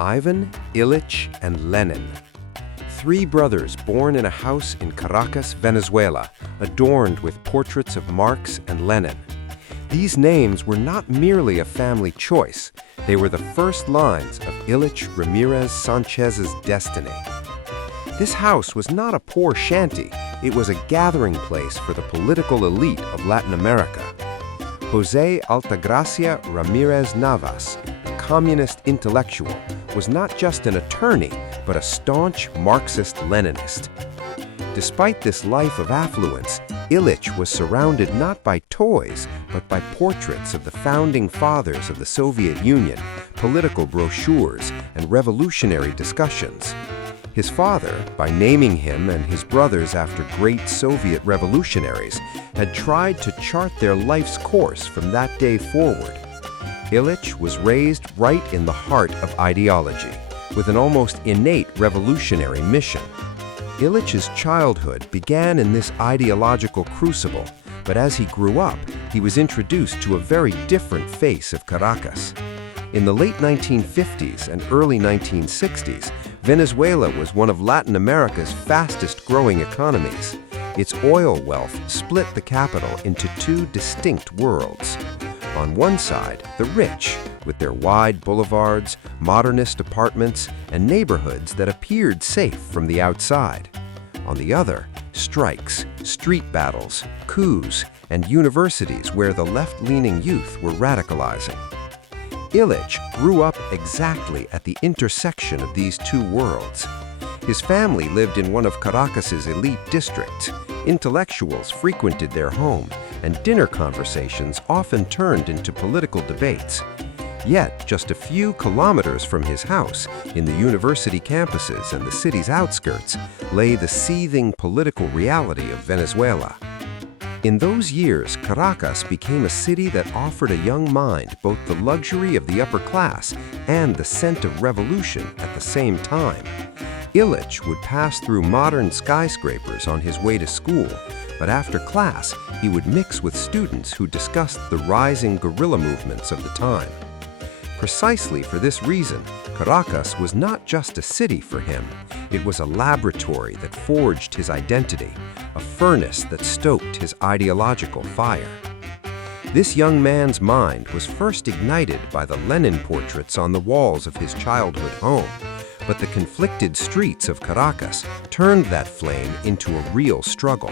Ivan, Ilich, and Lenin. Three brothers born in a house in Caracas, Venezuela, adorned with portraits of Marx and Lenin. These names were not merely a family choice, they were the first lines of Ilich Ramirez Sanchez's destiny. This house was not a poor shanty, it was a gathering place for the political elite of Latin America. José Altagracia Ramirez Navas, a communist intellectual, was not just an attorney, but a staunch Marxist-Leninist. Despite this life of affluence, Ilich was surrounded not by toys, but by portraits of the founding fathers of the Soviet Union, political brochures, and revolutionary discussions. His father, by naming him and his brothers after great Soviet revolutionaries, had tried to chart their life's course from that day forward. Ilich was raised right in the heart of ideology, with an almost innate revolutionary mission. Ilich's childhood began in this ideological crucible, but as he grew up, he was introduced to a very different face of Caracas. In the late 1950s and early 1960s, Venezuela was one of Latin America's fastest-growing economies. Its oil wealth split the capital into two distinct worlds. On one side, the rich, with their wide boulevards, modernist apartments, and neighborhoods that appeared safe from the outside. On the other, strikes, street battles, coups, and universities where the left-leaning youth were radicalizing. Ilich grew up exactly at the intersection of these two worlds. His family lived in one of Caracas's elite districts. Intellectuals frequented their home, and dinner conversations often turned into political debates. Yet, just a few kilometers from his house, in the university campuses and the city's outskirts, lay the seething political reality of Venezuela. In those years, Caracas became a city that offered a young mind both the luxury of the upper class and the scent of revolution at the same time. Ilich would pass through modern skyscrapers on his way to school, but after class, he would mix with students who discussed the rising guerrilla movements of the time. Precisely for this reason, Caracas was not just a city for him. It was a laboratory that forged his identity, a furnace that stoked his ideological fire. This young man's mind was first ignited by the Lenin portraits on the walls of his childhood home, but the conflicted streets of Caracas turned that flame into a real struggle.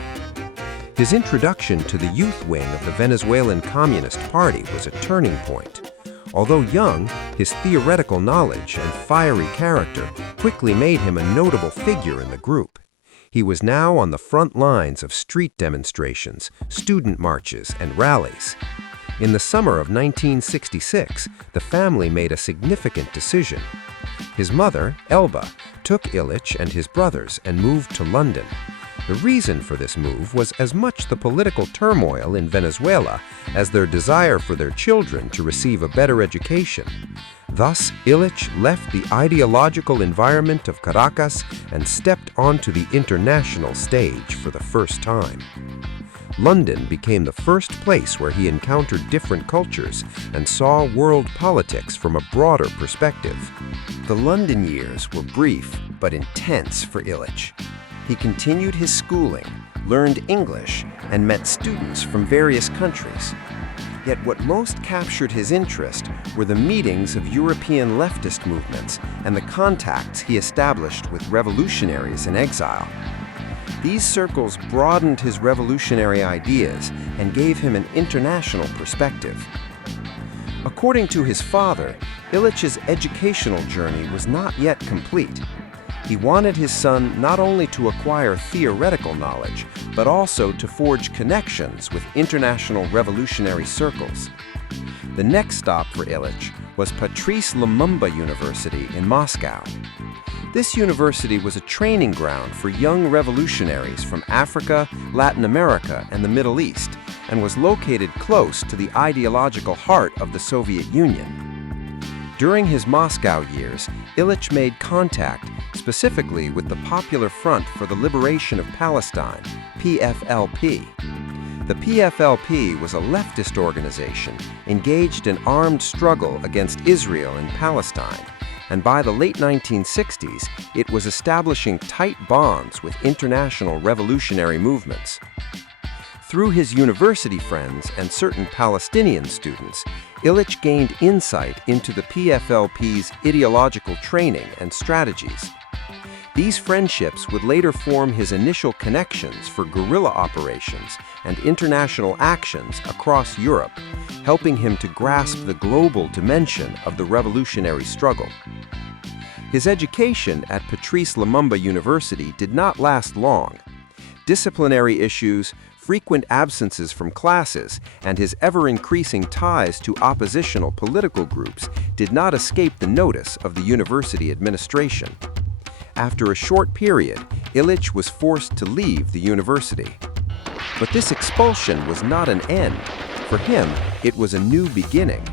His introduction to the youth wing of the Venezuelan Communist Party was a turning point. Although young, his theoretical knowledge and fiery character quickly made him a notable figure in the group. He was now on the front lines of street demonstrations, student marches, and rallies. In the summer of 1966, the family made a significant decision. His mother, Elba, took Ilich and his brothers and moved to London. The reason for this move was as much the political turmoil in Venezuela as their desire for their children to receive a better education. Thus, Ilich left the ideological environment of Caracas and stepped onto the international stage for the first time. London became the first place where he encountered different cultures and saw world politics from a broader perspective. The London years were brief but intense for Ilich. He continued his schooling, learned English, and met students from various countries. Yet what most captured his interest were the meetings of European leftist movements and the contacts he established with revolutionaries in exile. These circles broadened his revolutionary ideas and gave him an international perspective. According to his father, Ilich's educational journey was not yet complete. He wanted his son not only to acquire theoretical knowledge, but also to forge connections with international revolutionary circles. The next stop for Ilich was Patrice Lumumba University in Moscow. This university was a training ground for young revolutionaries from Africa, Latin America, and the Middle East, and was located close to the ideological heart of the Soviet Union. During his Moscow years, Ilich made contact specifically with the Popular Front for the Liberation of Palestine, PFLP. The PFLP was a leftist organization engaged in armed struggle against Israel and Palestine, and by the late 1960s, it was establishing tight bonds with international revolutionary movements. Through his university friends and certain Palestinian students, Illich gained insight into the PFLP's ideological training and strategies. These friendships would later form his initial connections for guerrilla operations and international actions across Europe, helping him to grasp the global dimension of the revolutionary struggle. His education at Patrice Lumumba University did not last long. Disciplinary issues, frequent absences from classes, and his ever-increasing ties to oppositional political groups did not escape the notice of the university administration. After a short period, Illich was forced to leave the university. But this expulsion was not an end. For him, it was a new beginning.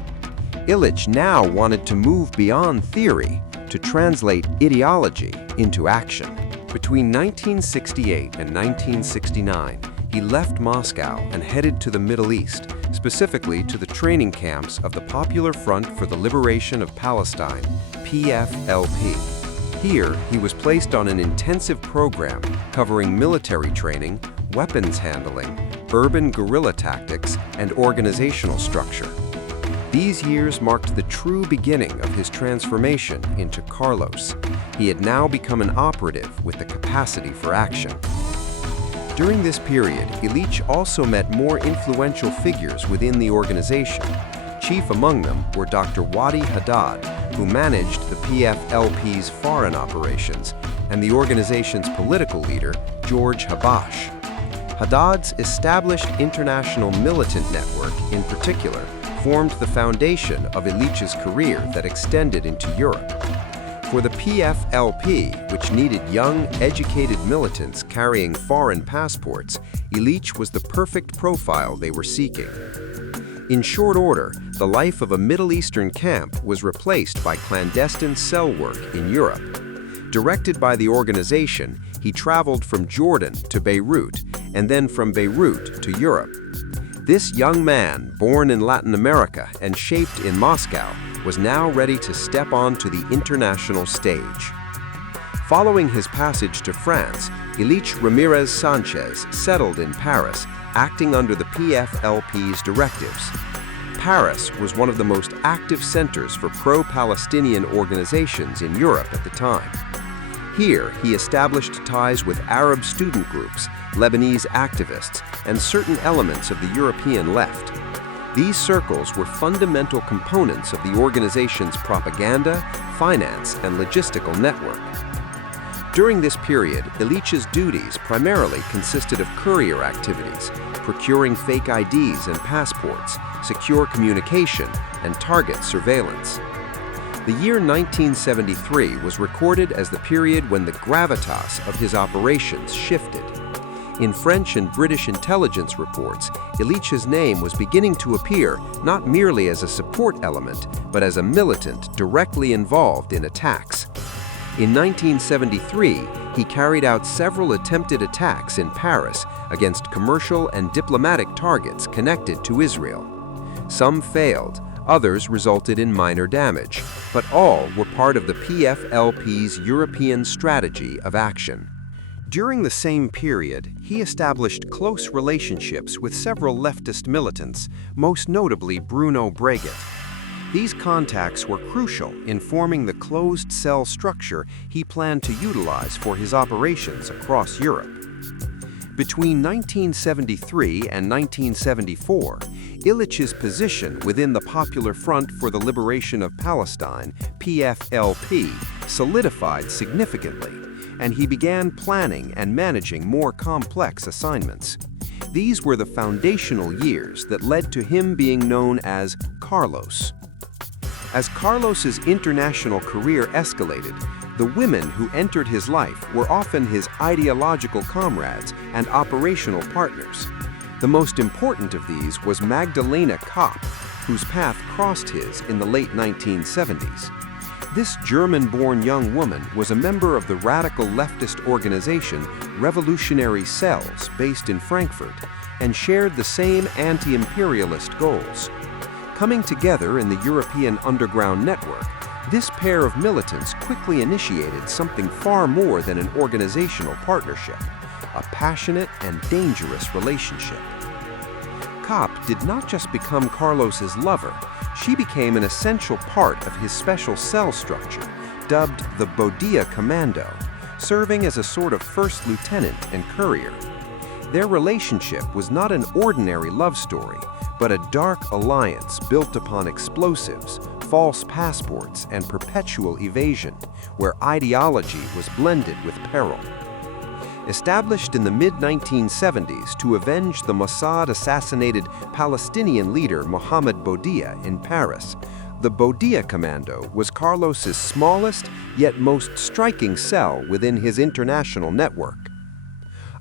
Illich now wanted to move beyond theory, to translate ideology into action. Between 1968 and 1969, he left Moscow and headed to the Middle East, specifically to the training camps of the Popular Front for the Liberation of Palestine, PFLP. Here, he was placed on an intensive program covering military training, weapons handling, urban guerrilla tactics, and organizational structure. These years marked the true beginning of his transformation into Carlos. He had now become an operative with the capacity for action. During this period, Illich also met more influential figures within the organization. Chief among them were Dr. Wadi Haddad, who managed the PFLP's foreign operations, and the organization's political leader, George Habash. Haddad's established international militant network, in particular, formed the foundation of Illich's career that extended into Europe. For the PFLP, which needed young, educated militants carrying foreign passports, Illich was the perfect profile they were seeking. In short order, the life of a Middle Eastern camp was replaced by clandestine cell work in Europe. Directed by the organization, he traveled from Jordan to Beirut, and then from Beirut to Europe. This young man, born in Latin America and shaped in Moscow, was now ready to step onto the international stage. Following his passage to France, Illich Ramirez Sanchez settled in Paris, acting under the PFLP's directives. Paris was one of the most active centers for pro-Palestinian organizations in Europe at the time. Here, he established ties with Arab student groups, Lebanese activists, and certain elements of the European left. These circles were fundamental components of the organization's propaganda, finance, and logistical network. During this period, Illich's duties primarily consisted of courier activities, procuring fake IDs and passports, secure communication, and target surveillance. The year 1973 was recorded as the period when the gravitas of his operations shifted. In French and British intelligence reports, Illich's name was beginning to appear not merely as a support element, but as a militant directly involved in attacks. In 1973, he carried out several attempted attacks in Paris against commercial and diplomatic targets connected to Israel. Some failed, others resulted in minor damage, but all were part of the PFLP's European strategy of action. During the same period, he established close relationships with several leftist militants, most notably Bruno Breguet. These contacts were crucial in forming the closed cell structure he planned to utilize for his operations across Europe. Between 1973 and 1974, Illich's position within the Popular Front for the Liberation of Palestine, PFLP, solidified significantly, and he began planning and managing more complex assignments. These were the foundational years that led to him being known as Carlos. As Carlos's international career escalated, the women who entered his life were often his ideological comrades and operational partners. The most important of these was Magdalena Kopp, whose path crossed his in the late 1970s. This German-born young woman was a member of the radical leftist organization Revolutionary Cells based in Frankfurt and shared the same anti-imperialist goals. Coming together in the European underground network, This pair of militants quickly initiated something far more than an organizational partnership, a passionate and dangerous relationship. Cop did not just become Carlos's lover, she became an essential part of his special cell structure, dubbed the Bodilla Commando, serving as a sort of first lieutenant and courier. Their relationship was not an ordinary love story, but a dark alliance built upon explosives, false passports, and perpetual evasion, where ideology was blended with peril. Established in the mid-1970s to avenge the Mossad-assassinated Palestinian leader Mohammed Bodilla in Paris, the Bodilla Commando was Carlos's smallest yet most striking cell within his international network.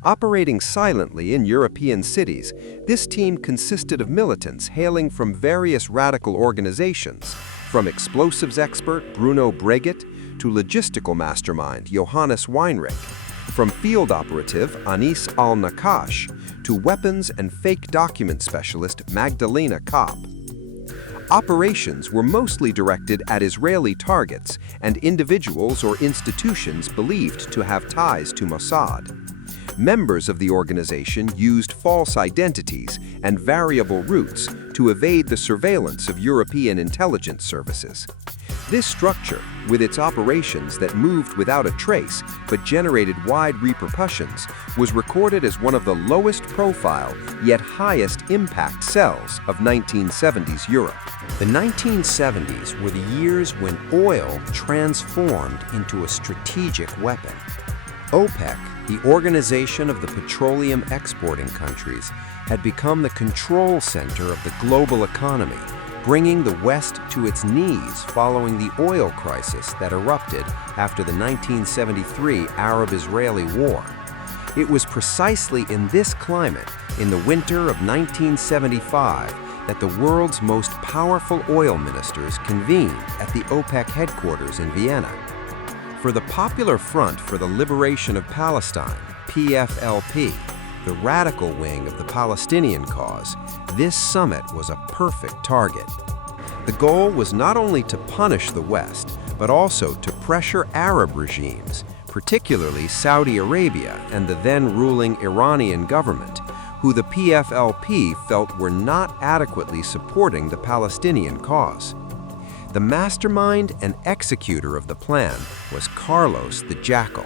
Operating silently in European cities, this team consisted of militants hailing from various radical organizations, from explosives expert Bruno Breguet to logistical mastermind Johannes Weinrich, from field operative Anis al-Nakash to weapons and fake document specialist Magdalena Kopp. Operations were mostly directed at Israeli targets and individuals or institutions believed to have ties to Mossad. Members of the organization used false identities and variable routes to evade the surveillance of European intelligence services. This structure, with its operations that moved without a trace but generated wide repercussions, was recorded as one of the lowest profile yet highest impact cells of 1970s Europe. The 1970s were the years when oil transformed into a strategic weapon. OPEC, the Organization of the Petroleum Exporting Countries, had become the control center of the global economy, bringing the West to its knees following the oil crisis that erupted after the 1973 Arab-Israeli War. It was precisely in this climate, in the winter of 1975, that the world's most powerful oil ministers convened at the OPEC headquarters in Vienna. For the Popular Front for the Liberation of Palestine, PFLP, the radical wing of the Palestinian cause, this summit was a perfect target. The goal was not only to punish the West, but also to pressure Arab regimes, particularly Saudi Arabia and the then ruling Iranian government, who the PFLP felt were not adequately supporting the Palestinian cause. The mastermind and executor of the plan was Carlos the Jackal.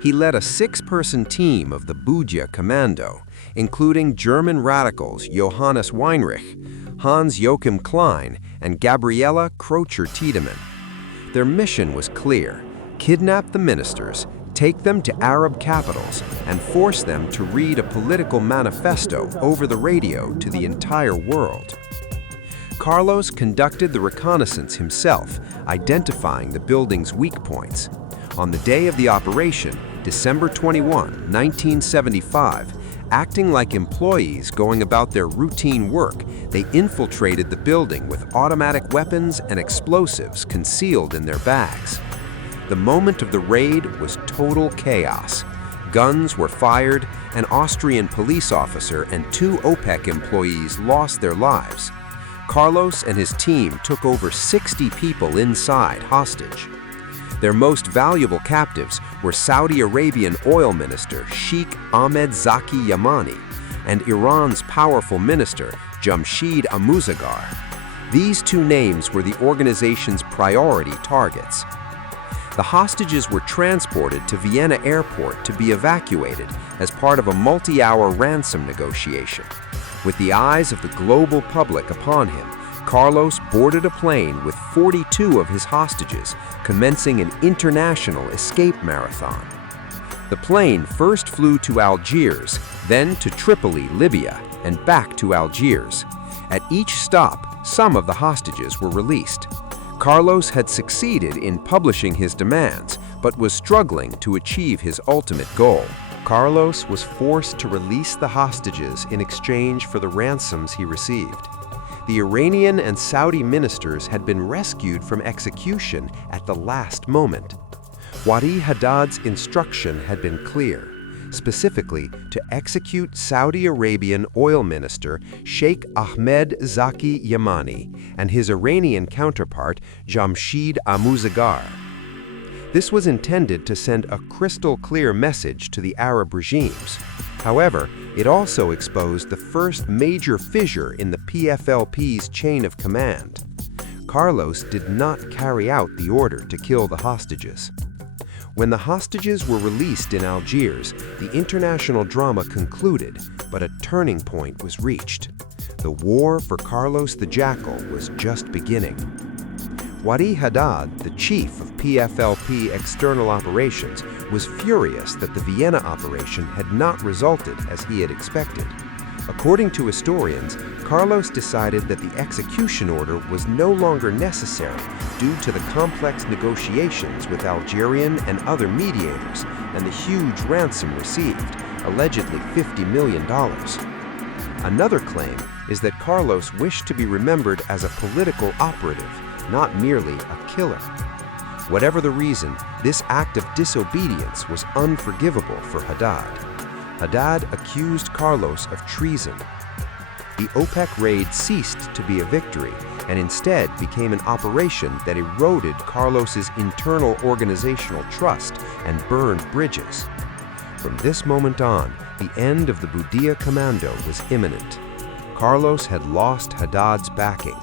He led a six-person team of the Bodilla Commando, including German radicals Johannes Weinrich, Hans-Joachim Klein, and Gabriela Krocher-Tiedemann. Their mission was clear: kidnap the ministers, take them to Arab capitals, and force them to read a political manifesto over the radio to the entire world. Carlos conducted the reconnaissance himself, identifying the building's weak points. On the day of the operation, December 21, 1975, acting like employees going about their routine work, they infiltrated the building with automatic weapons and explosives concealed in their bags. The moment of the raid was total chaos. Guns were fired, an Austrian police officer and two OPEC employees lost their lives. Carlos and his team took over 60 people inside hostage. Their most valuable captives were Saudi Arabian oil minister Sheikh Ahmed Zaki Yamani and Iran's powerful minister Jamshid Amuzagar. These two names were the organization's priority targets. The hostages were transported to Vienna airport to be evacuated as part of a multi-hour ransom negotiation. With the eyes of the global public upon him, Carlos boarded a plane with 42 of his hostages, commencing an international escape marathon. The plane first flew to Algiers, then to Tripoli, Libya, and back to Algiers. At each stop, some of the hostages were released. Carlos had succeeded in publishing his demands, but was struggling to achieve his ultimate goal. Carlos was forced to release the hostages in exchange for the ransoms he received. The Iranian and Saudi ministers had been rescued from execution at the last moment. Wadi Haddad's instruction had been clear: specifically to execute Saudi Arabian oil minister Sheikh Ahmed Zaki Yamani and his Iranian counterpart Jamshid Amuzagar. This was intended to send a crystal-clear message to the Arab regimes. However, it also exposed the first major fissure in the PFLP's chain of command. Carlos did not carry out the order to kill the hostages. When the hostages were released in Algiers, the international drama concluded, but a turning point was reached. The war for Carlos the Jackal was just beginning. Wadi Haddad, the chief of PFLP external operations, was furious that the Vienna operation had not resulted as he had expected. According to historians, Carlos decided that the execution order was no longer necessary due to the complex negotiations with Algerian and other mediators and the huge ransom received, allegedly $50 million. Another claim is that Carlos wished to be remembered as a political operative, not merely a killer. Whatever the reason, this act of disobedience was unforgivable for Haddad. Haddad accused Carlos of treason. The OPEC raid ceased to be a victory and instead became an operation that eroded Carlos's internal organizational trust and burned bridges. From this moment on, the end of the Budia Commando was imminent. Carlos had lost Haddad's backing.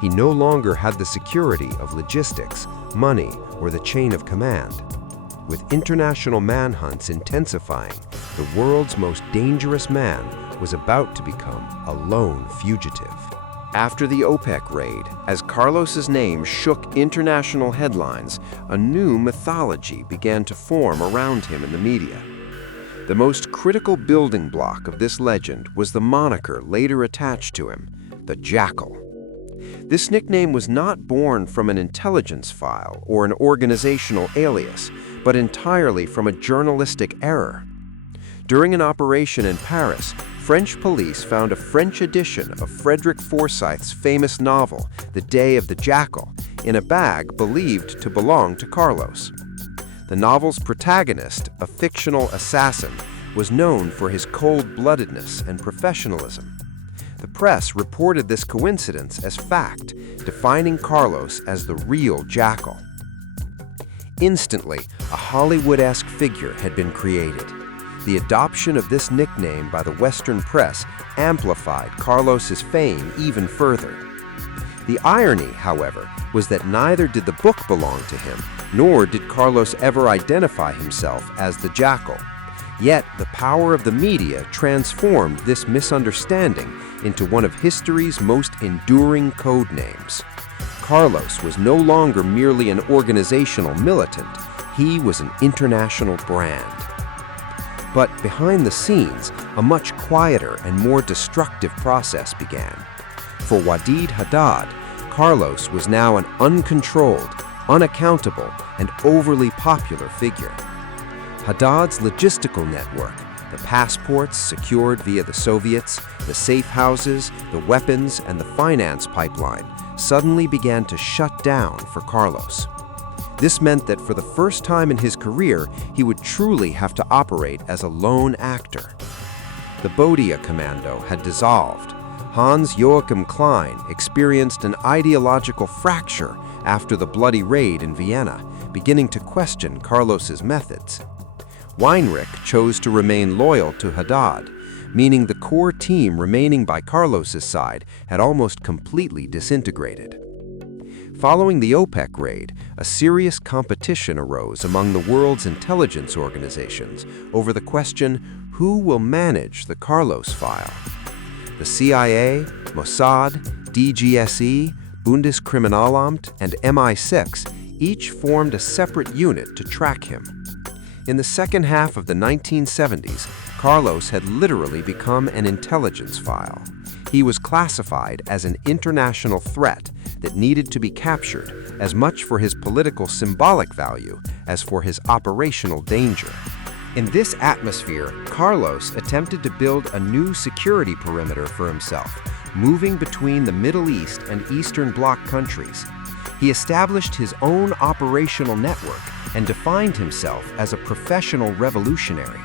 He no longer had the security of logistics, money, or the chain of command. With international manhunts intensifying, the world's most dangerous man was about to become a lone fugitive. After the OPEC raid, as Carlos's name shook international headlines, a new mythology began to form around him in the media. The most critical building block of this legend was the moniker later attached to him, the Jackal. This nickname was not born from an intelligence file or an organizational alias, but entirely from a journalistic error. During an operation in Paris, French police found a French edition of Frederick Forsyth's famous novel, The Day of the Jackal, in a bag believed to belong to Carlos. The novel's protagonist, a fictional assassin, was known for his cold-bloodedness and professionalism. The press reported this coincidence as fact, defining Carlos as the real Jackal. Instantly, a Hollywood-esque figure had been created. The adoption of this nickname by the Western press amplified Carlos's fame even further. The irony, however, was that neither did the book belong to him, nor did Carlos ever identify himself as the Jackal. Yet, the power of the media transformed this misunderstanding into one of history's most enduring code names. Carlos was no longer merely an organizational militant, he was an international brand. But behind the scenes, a much quieter and more destructive process began. For Wadi Haddad, Carlos was now an uncontrolled, unaccountable, and overly popular figure. Haddad's logistical network, the passports secured via the Soviets, the safe houses, the weapons, and the finance pipeline, suddenly began to shut down for Carlos. This meant that for the first time in his career, he would truly have to operate as a lone actor. The Budia Commando had dissolved. Hans Joachim Klein experienced an ideological fracture after the bloody raid in Vienna, beginning to question Carlos's methods. Weinrich chose to remain loyal to Haddad, meaning the core team remaining by Carlos's side had almost completely disintegrated. Following the OPEC raid, a serious competition arose among the world's intelligence organizations over the question, who will manage the Carlos file? The CIA, Mossad, DGSE, Bundeskriminalamt, and MI6 each formed a separate unit to track him. In the second half of the 1970s, Carlos had literally become an intelligence file. He was classified as an international threat that needed to be captured, as much for his political symbolic value as for his operational danger. In this atmosphere, Carlos attempted to build a new security perimeter for himself, moving between the Middle East and Eastern Bloc countries. He established his own operational network and defined himself as a professional revolutionary.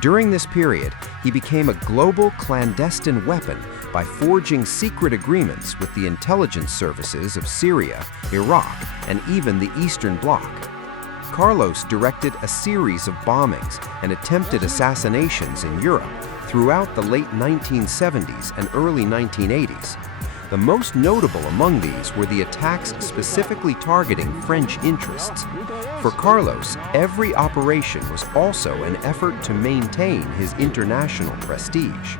During this period, he became a global clandestine weapon by forging secret agreements with the intelligence services of Syria, Iraq, and even the Eastern Bloc. Carlos directed a series of bombings and attempted assassinations in Europe throughout the late 1970s and early 1980s. The most notable among these were the attacks specifically targeting French interests. For Carlos, every operation was also an effort to maintain his international prestige.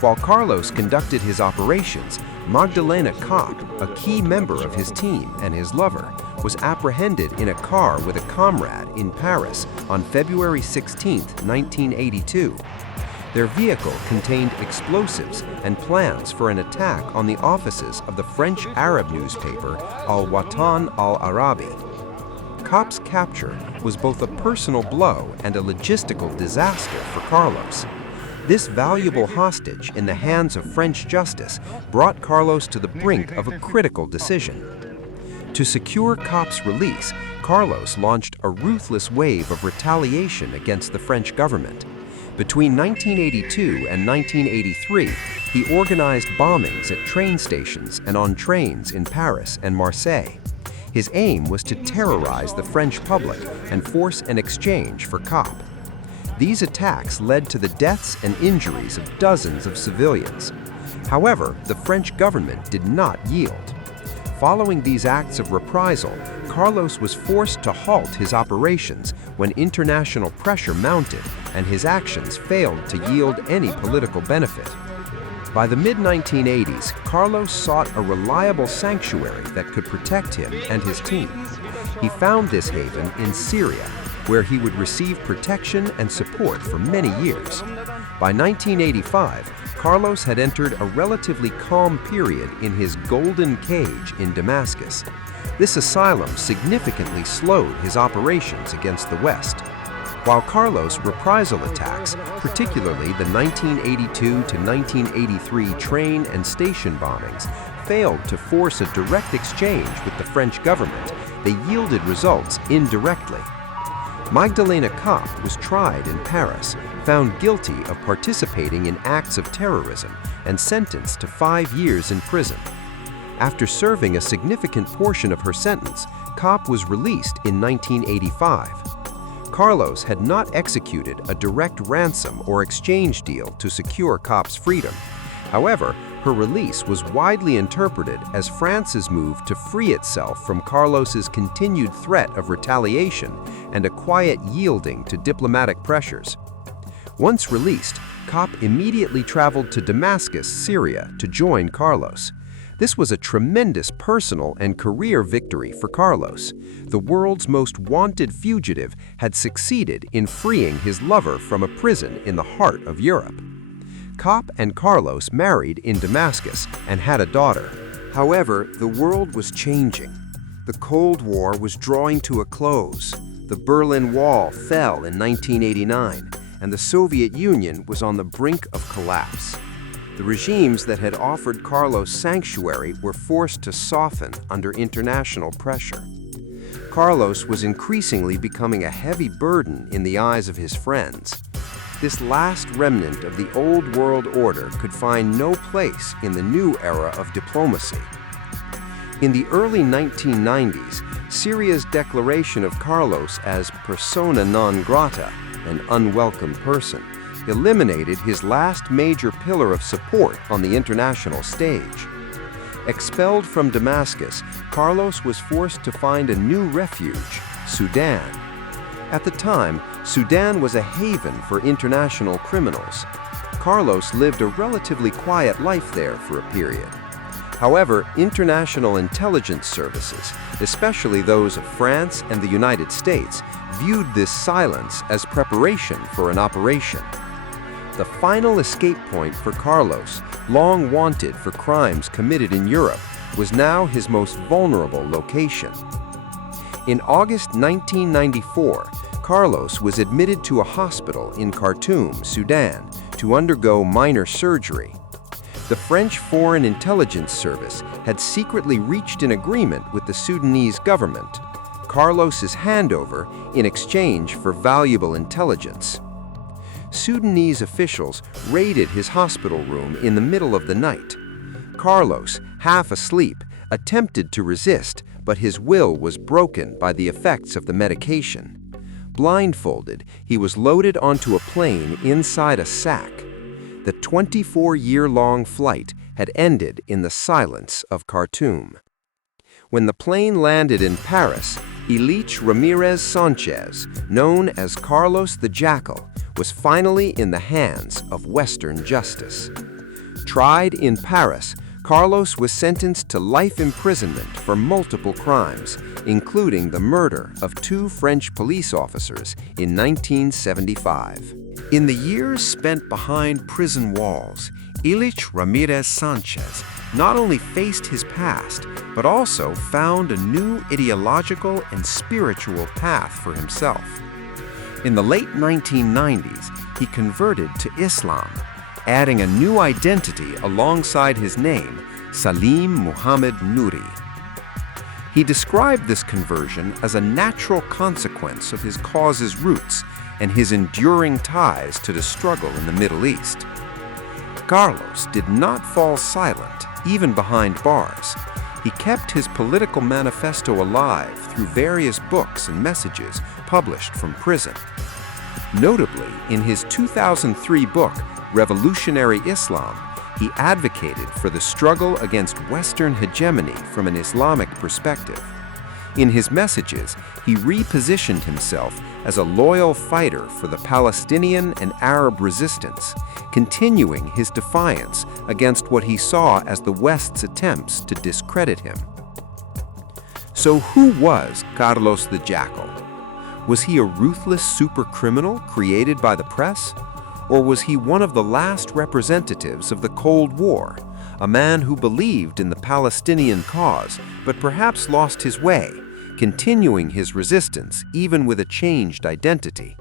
While Carlos conducted his operations, Magdalena Kopp, a key member of his team and his lover, was apprehended in a car with a comrade in Paris on February 16, 1982. Their vehicle contained explosives and plans for an attack on the offices of the French Arab newspaper Al Watan Al Arabi. Kopp's capture was both a personal blow and a logistical disaster for Carlos. This valuable hostage in the hands of French justice brought Carlos to the brink of a critical decision. To secure Kopp's release, Carlos launched a ruthless wave of retaliation against the French government. Between 1982 and 1983, he organized bombings at train stations and on trains in Paris and Marseille. His aim was to terrorize the French public and force an exchange for Kopp. These attacks led to the deaths and injuries of dozens of civilians. However, the French government did not yield. Following these acts of reprisal, Carlos was forced to halt his operations when international pressure mounted and his actions failed to yield any political benefit. By the mid-1980s, Carlos sought a reliable sanctuary that could protect him and his team. He found this haven in Syria, where he would receive protection and support for many years. By 1985, Carlos had entered a relatively calm period in his golden cage in Damascus. This asylum significantly slowed his operations against the West. While Carlos' reprisal attacks, particularly the 1982 to 1983 train and station bombings, failed to force a direct exchange with the French government, they yielded results indirectly. Magdalena Kopp was tried in Paris, found guilty of participating in acts of terrorism, and sentenced to 5 years in prison. After serving a significant portion of her sentence, Kopp was released in 1985. Carlos had not executed a direct ransom or exchange deal to secure Kopp's freedom. However, her release was widely interpreted as France's move to free itself from Carlos's continued threat of retaliation and a quiet yielding to diplomatic pressures. Once released, Kopp immediately traveled to Damascus, Syria, to join Carlos. This was a tremendous personal and career victory for Carlos. The world's most wanted fugitive had succeeded in freeing his lover from a prison in the heart of Europe. Kopp and Carlos married in Damascus and had a daughter. However, the world was changing. The Cold War was drawing to a close. The Berlin Wall fell in 1989, and the Soviet Union was on the brink of collapse. The regimes that had offered Carlos sanctuary were forced to soften under international pressure. Carlos was increasingly becoming a heavy burden in the eyes of his friends. This last remnant of the old world order could find no place in the new era of diplomacy. In the early 1990s, Syria's declaration of Carlos as persona non grata, an unwelcome person, eliminated his last major pillar of support on the international stage. Expelled from Damascus, Carlos was forced to find a new refuge, Sudan. At the time, Sudan was a haven for international criminals. Carlos lived a relatively quiet life there for a period. However, international intelligence services, especially those of France and the United States, viewed this silence as preparation for an operation. The final escape point for Carlos, long wanted for crimes committed in Europe, was now his most vulnerable location. In August 1994, Carlos was admitted to a hospital in Khartoum, Sudan, to undergo minor surgery. The French Foreign Intelligence Service had secretly reached an agreement with the Sudanese government, Carlos's handover in exchange for valuable intelligence. Sudanese officials raided his hospital room in the middle of the night. Carlos, half asleep, attempted to resist, but his will was broken by the effects of the medication. Blindfolded, he was loaded onto a plane inside a sack. The 24-year-long flight had ended in the silence of Khartoum. When the plane landed in Paris, Ilich Ramirez Sanchez, known as Carlos the Jackal, was finally in the hands of Western justice. Tried in Paris, Carlos was sentenced to life imprisonment for multiple crimes, including the murder of 2 French police officers in 1975. In the years spent behind prison walls, Ilich Ramirez Sanchez not only faced his past, but also found a new ideological and spiritual path for himself. In the late 1990s, he converted to Islam, adding a new identity alongside his name, Salim Muhammad Nouri. He described this conversion as a natural consequence of his cause's roots and his enduring ties to the struggle in the Middle East. Carlos did not fall silent, even behind bars. He kept his political manifesto alive through various books and messages published from prison. Notably, in his 2003 book, Revolutionary Islam, he advocated for the struggle against Western hegemony from an Islamic perspective. In his messages, he repositioned himself as a loyal fighter for the Palestinian and Arab resistance, continuing his defiance against what he saw as the West's attempts to discredit him. So who was Carlos the Jackal? Was he a ruthless supercriminal created by the press? Or was he one of the last representatives of the Cold War, a man who believed in the Palestinian cause but perhaps lost his way, continuing his resistance even with a changed identity?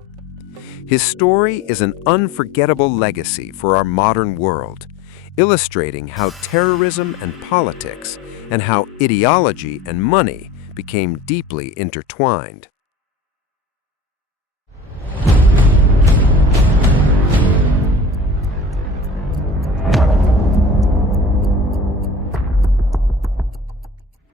His story is an unforgettable legacy for our modern world, illustrating how terrorism and politics and how ideology and money became deeply intertwined.